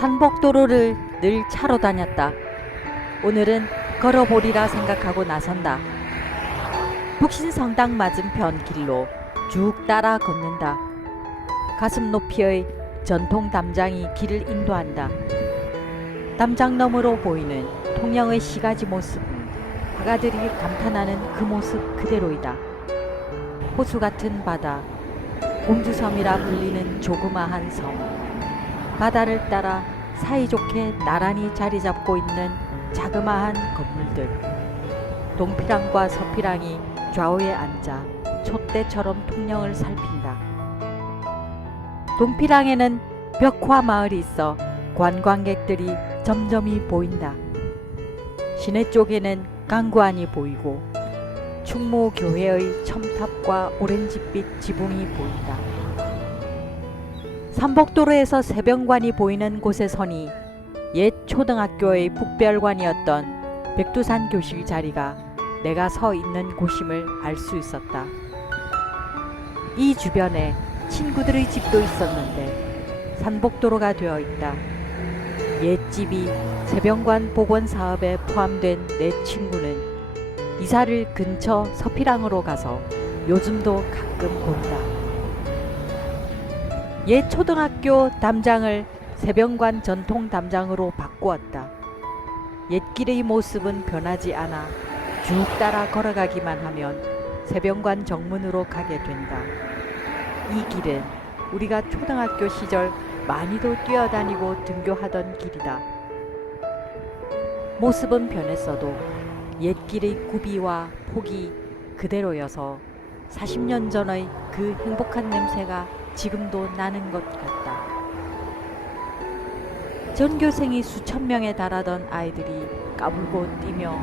산복도로를 늘 차로 다녔다. 오늘은 걸어보리라 생각하고 나선다. 북신성당 맞은편 길로 쭉 따라 걷는다. 가슴 높이의 전통 담장이 길을 인도한다. 담장 너머로 보이는 통영의 시가지 모습은 화가들이 감탄하는 그 모습 그대로이다. 호수 같은 바다, 공주섬이라 불리는 조그마한 섬, 바다를 따라 사이좋게 나란히 자리 잡고 있는 자그마한 건물들, 동피랑과 서피랑이 좌우에 앉아 촛대처럼 통영을 살핀다. 동피랑에는 벽화 마을이 있어 관광객들이 점점이 보인다. 시내 쪽에는 강구안이 보이고 충무교회의 첨탑과 오렌지빛 지붕이 보인다. 삼복도로에서 새병관이 보이는 곳에 서니 옛 초등학교의 북별관이었던 백두산 교실 자리가 내가 서 있는 곳임을 알 수 있었다. 이 주변에 친구들의 집도 있었는데 산복도로가 되어 있다. 옛집이 새병관 복원 사업에 포함된 내 친구는 이사를 근처 서피랑으로 가서 요즘도 가끔 본다. 옛 초등학교 담장을 새병관 전통 담장으로 바꾸었다. 옛길의 모습은 변하지 않아 쭉 따라 걸어가기만 하면 새병관 정문으로 가게 된다. 이 길은 우리가 초등학교 시절 많이도 뛰어다니고 등교하던 길이다. 모습은 변했어도 옛길의 구비와 폭이 그대로여서 40년 전의 그 행복한 냄새가 지금도 나는 것 같다. 전교생이 수천 명에 달하던 아이들이 까불고 뛰며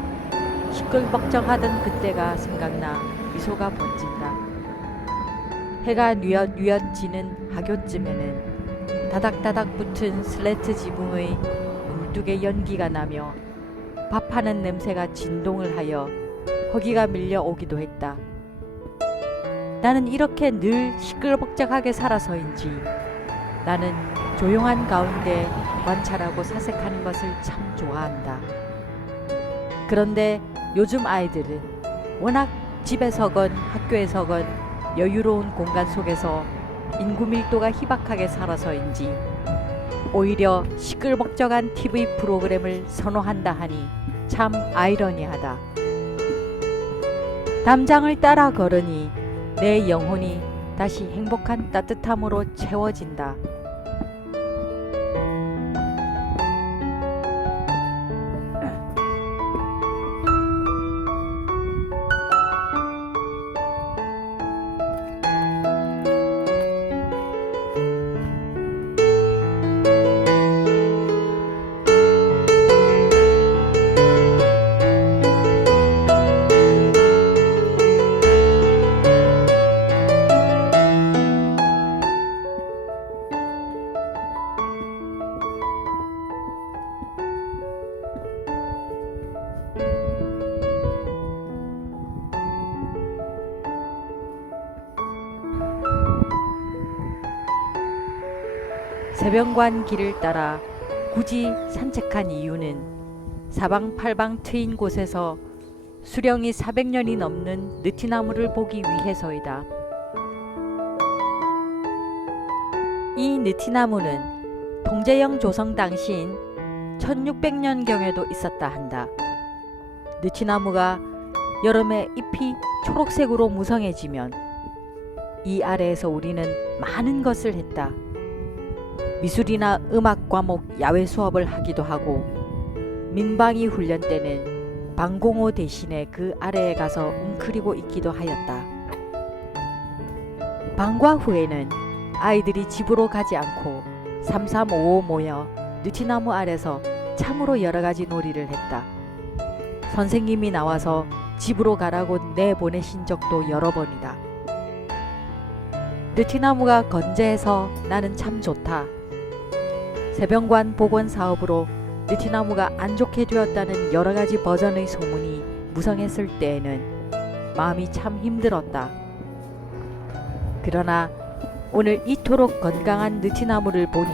시끌벅적하던 그때가 생각나 미소가 번진다. 해가 뉘엿뉘엿 지는 하교쯤에는 다닥다닥 붙은 슬레트 지붕의 뭉뚝의 연기가 나며 밥하는 냄새가 진동을 하여 허기가 밀려오기도 했다. 나는 이렇게 늘 시끌벅적하게 살아서인지 나는 조용한 가운데 관찰하고 사색하는 것을 참 좋아한다. 그런데 요즘 아이들은 워낙 집에서건 학교에서건 여유로운 공간 속에서 인구 밀도가 희박하게 살아서인지 오히려 시끌벅적한 TV 프로그램을 선호한다 하니 참 아이러니하다. 담장을 따라 걸으니 내 영혼이 다시 행복한 따뜻함으로 채워진다. 새병관 길을 따라 굳이 산책한 이유는 사방팔방 트인 곳에서 수령이 400년이 넘는 느티나무를 보기 위해서이다. 이 느티나무는 통제영 조성 당시인 1600년경에도 있었다 한다. 느티나무가 여름에 잎이 초록색으로 무성해지면 이 아래에서 우리는 많은 것을 했다. 미술이나 음악 과목 야외 수업을 하기도 하고 민방위 훈련 때는 방공호 대신에 그 아래에 가서 웅크리고 있기도 하였다. 방과 후에는 아이들이 집으로 가지 않고 3355 모여 느티나무 아래서 참으로 여러가지 놀이를 했다. 선생님이 나와서 집으로 가라고 내보내신 적도 여러 번이다. 느티나무가 건재해서 나는 참 좋다. 새병관 복원 사업으로 느티나무가 안 좋게 되었다는 여러가지 버전의 소문이 무성했을 때에는 마음이 참 힘들었다. 그러나 오늘 이토록 건강한 느티나무를 보니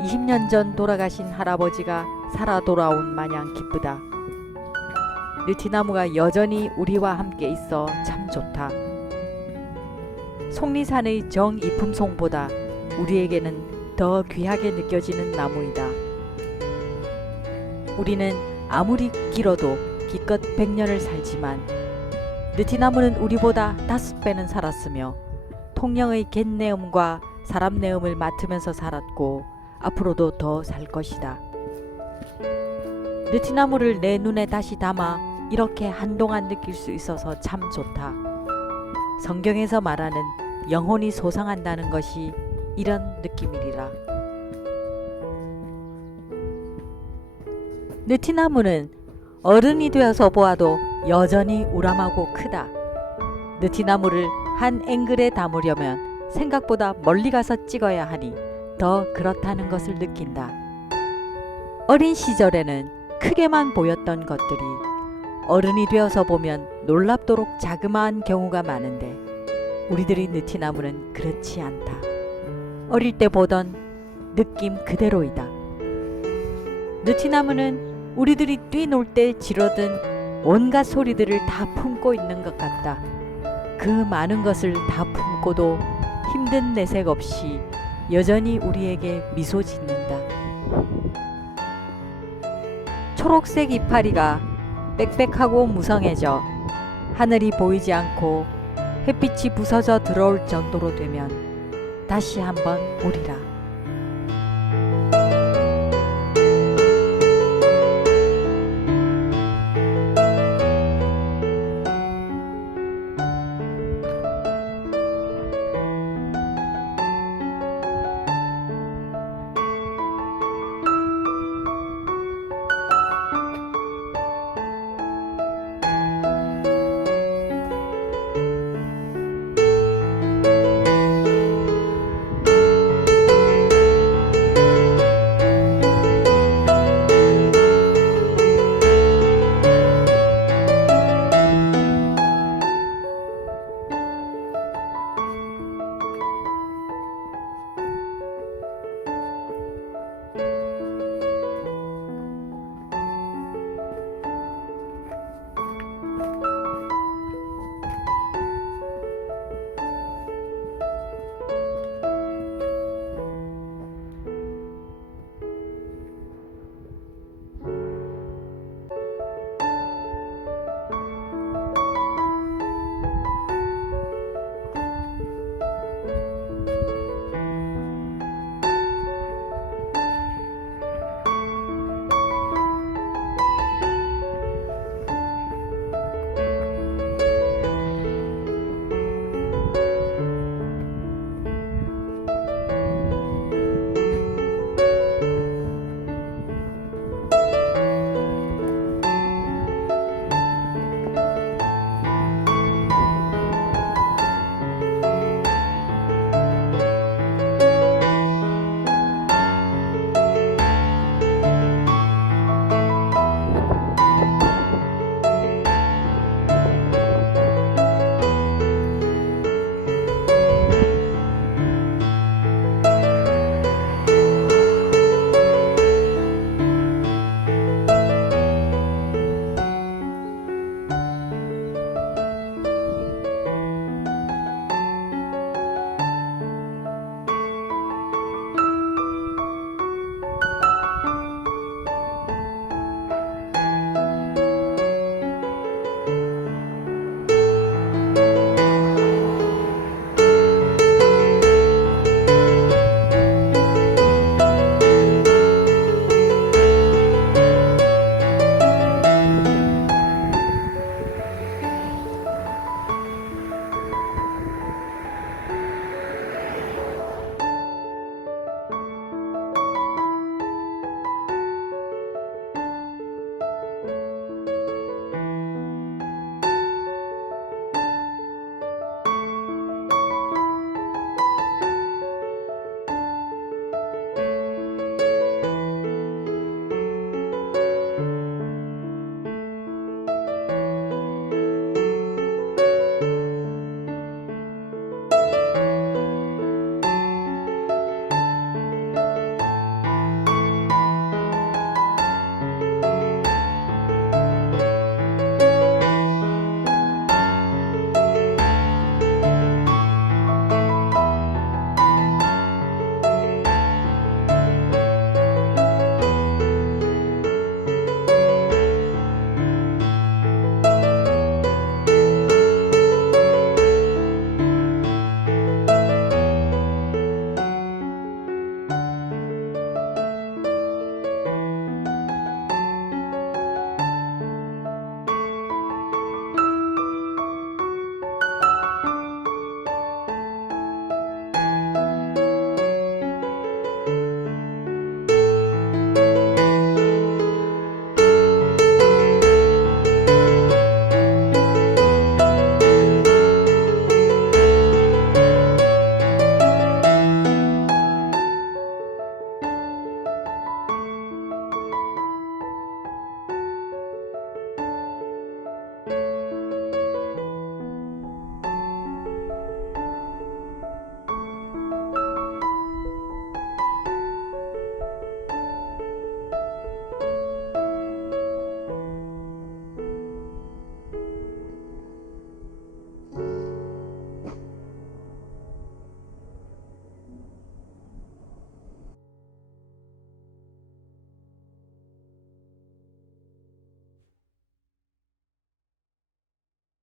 20년 전 돌아가신 할아버지가 살아 돌아온 마냥 기쁘다. 느티나무가 여전히 우리와 함께 있어 참 좋다. 속리산의 정이품송보다 우리에게는 더 귀하게 느껴지는 나무이다. 우리는 아무리 길어도 기껏 100년을 살지만 느티나무는 우리보다 5배는 살았으며 통영의 갯내음과 사람 내음을 맡으면서 살았고 앞으로도 더 살 것이다. 느티나무를 내 눈에 다시 담아 이렇게 한동안 느낄 수 있어서 참 좋다. 성경에서 말하는 영혼이 소상한다는 것이 이런 느낌이리라. 느티나무는 어른이 되어서 보아도 여전히 우람하고 크다. 느티나무를 한 앵글에 담으려면 생각보다 멀리 가서 찍어야 하니 더 그렇다는 것을 느낀다. 어린 시절에는 크게만 보였던 것들이 어른이 되어서 보면 놀랍도록 자그마한 경우가 많은데 우리들이 느티나무는 그렇지 않다. 어릴 때 보던 느낌 그대로이다. 느티나무는 우리들이 뛰놀 때 지르던 온갖 소리들을 다 품고 있는 것 같다. 그 많은 것을 다 품고도 힘든 내색 없이 여전히 우리에게 미소 짓는다. 초록색 이파리가 빽빽하고 무성해져 하늘이 보이지 않고 햇빛이 부서져 들어올 정도로 되면 다시 한번 보리라.